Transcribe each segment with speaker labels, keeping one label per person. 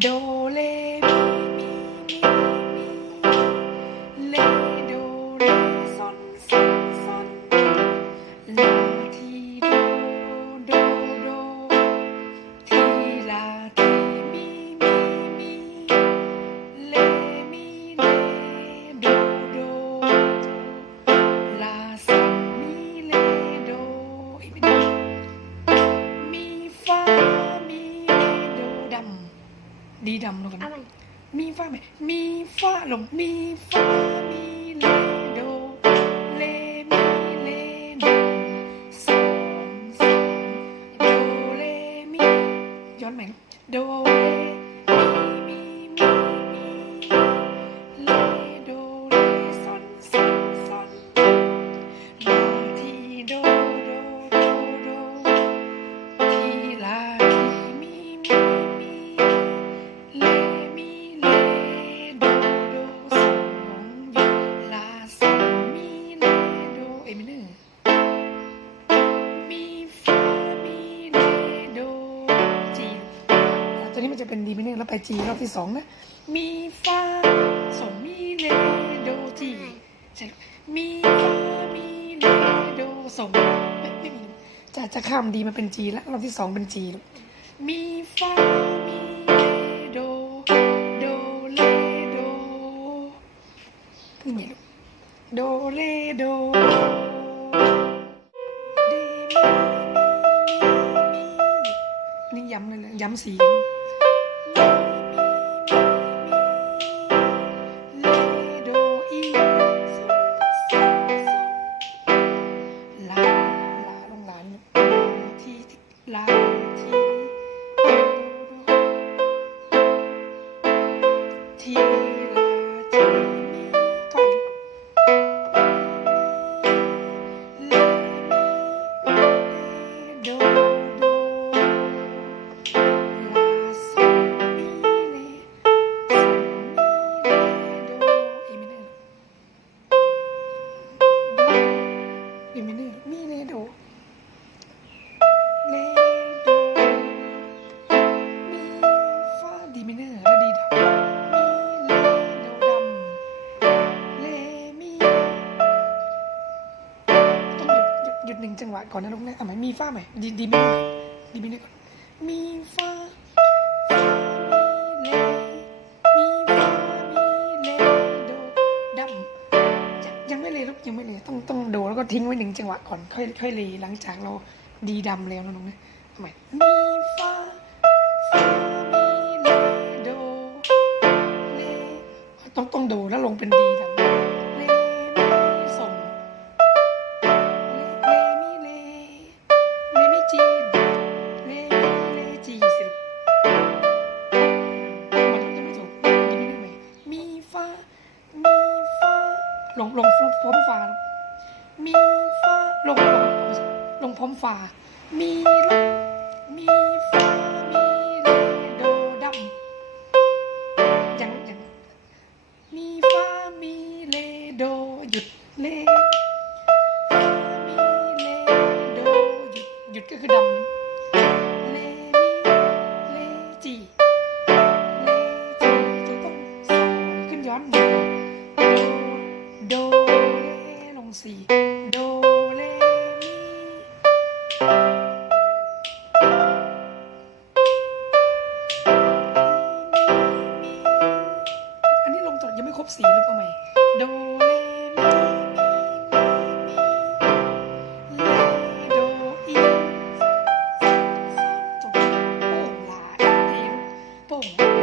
Speaker 1: โดเดีดำลงกัน
Speaker 2: อะ
Speaker 1: นะ
Speaker 2: ไร
Speaker 1: มีฟ้าไหมมีฟ้าลงมีฟ้ามีเลโดเลมีเลโดสองสามโดเลมีย้อนใหม่นะโด จีรอบที่สองนะ มีฟาสองมีเลโดจีใช่มีฟามีเลโดสองไม่ไม่มีจะจะข้ามดีมาเป็นจีแล้วรอบที่สองเป็นจีมีฟามีเลโดโดเลโดนี่ไงโดเลโดเดมีมีมีนี่ย้ำเลยนะย้ำสี อนนะลูกนะเอาไหมมีฟ้าไหมดีดีมินดีมิเนอร์ก่อนมีฟ้ามีเลมีฟ้ามีเลโดดำยังไม่เลยลูกยังไม่เลยต้องต้องโดแล้วก็ทิ้งไว้หนึ่งจังหวะก่อนค่อยค่อยเลยหลังจากเราดีดำแล้วนะลูกนะเอาไมมีฟ้าฟามีเลโดเลต้องต้องโดแล้วลงเป็นดี ลงลงพร้อมฟามีฟาลงลงลงพร้อมฟามีลงมีฟ้า มีเลโดดำยังยังมีฟ้า มีเลโดหยุดเลฟ้ามีเลโดหยุดหยุดก็คือดำเลมีเลจีเลจีจะต้องสองขึ้นย้อนหนึ่งโด สี่โดเลมีอันนี้ลงจดยังไม่ครบสีลูกเอาใหม่โดเลมีมีมีเอีจบโป่ง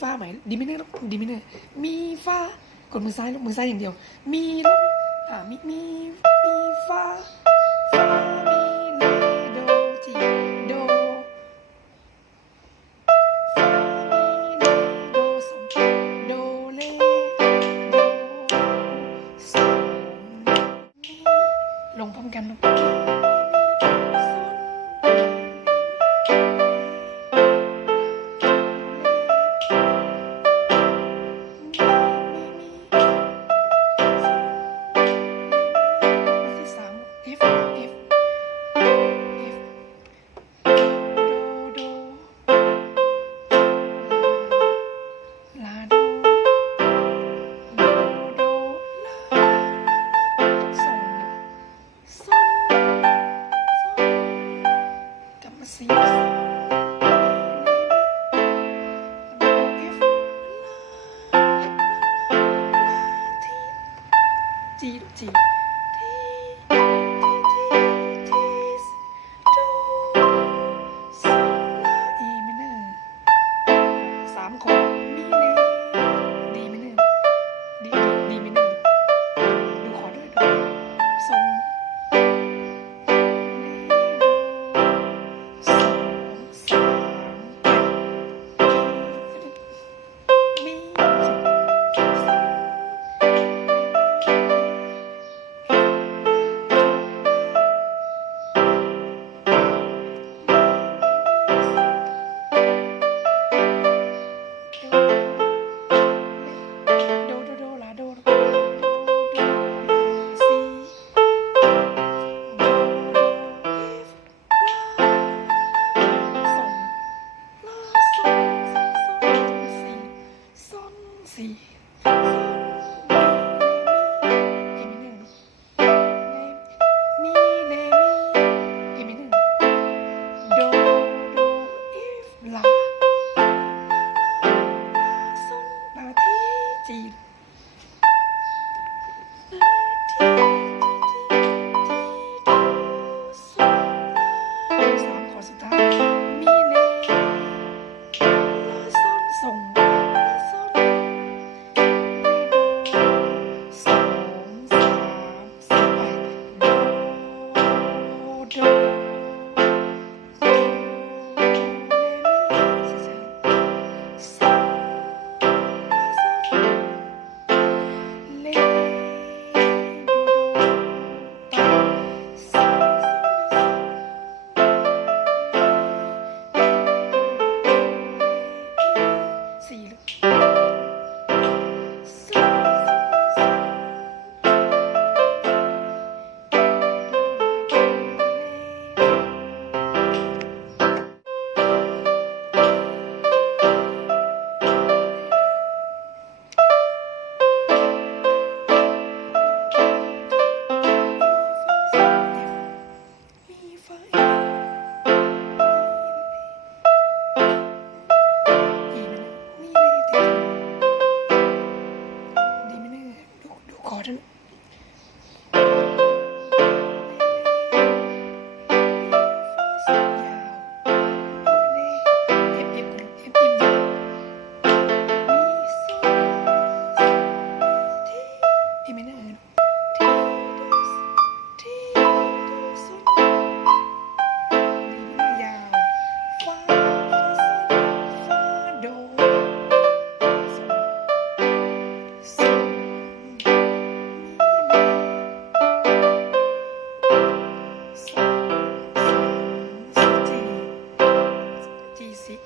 Speaker 1: ฟ้าไหมดีไมิเนอร์ลดีไม่เนอร์มีฟ้ากดมือซ้ายลงมือซ้ายอย่างเดียว มีลงอ่ามีมีมีฟ้าฟ้ามีเลโดจี seems. Tiro, tiro.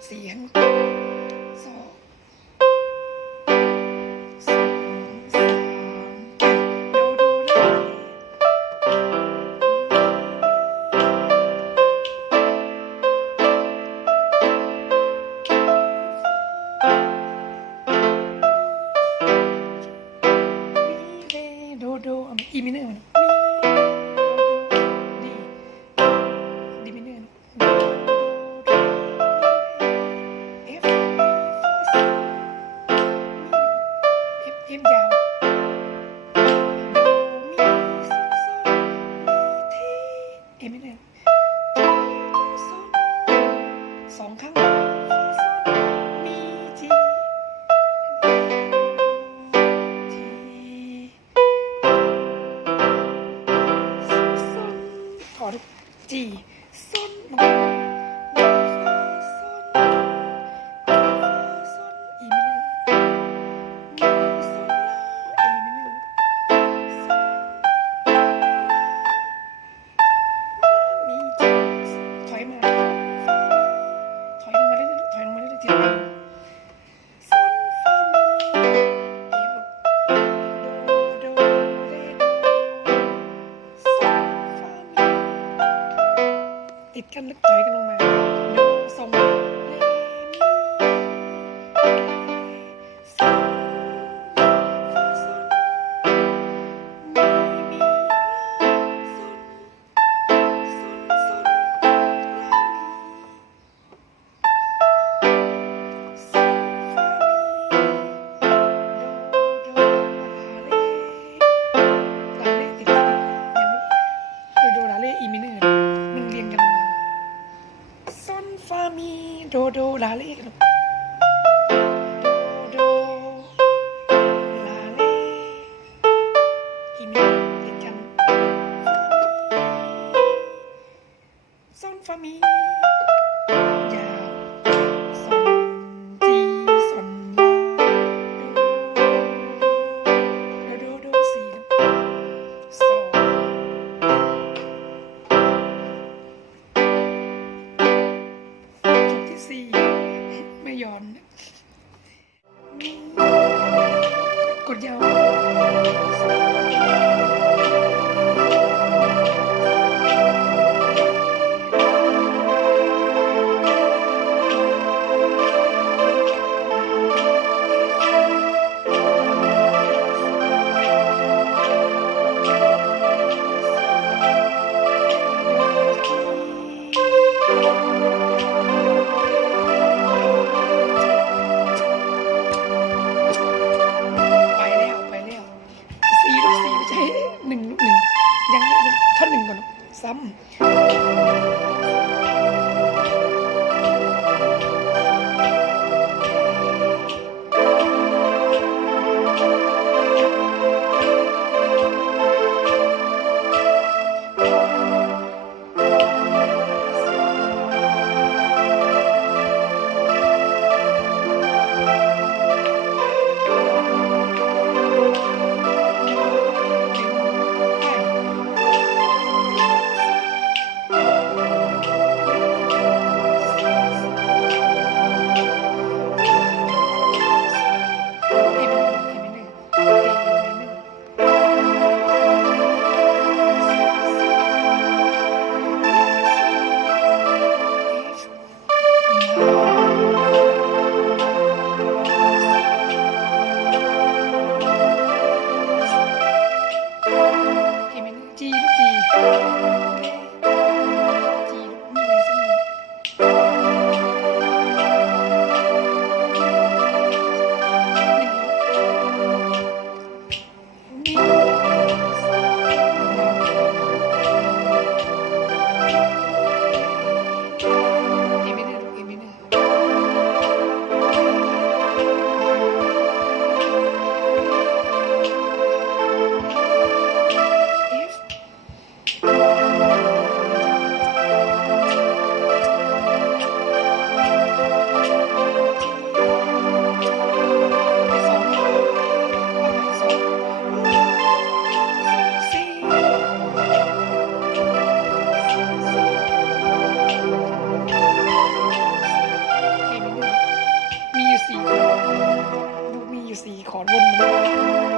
Speaker 1: 自己 อนจีซ้น ติดกันลึกใหลกันลงมาเดี๋ยวทรง ดูรายละเอียด thank you.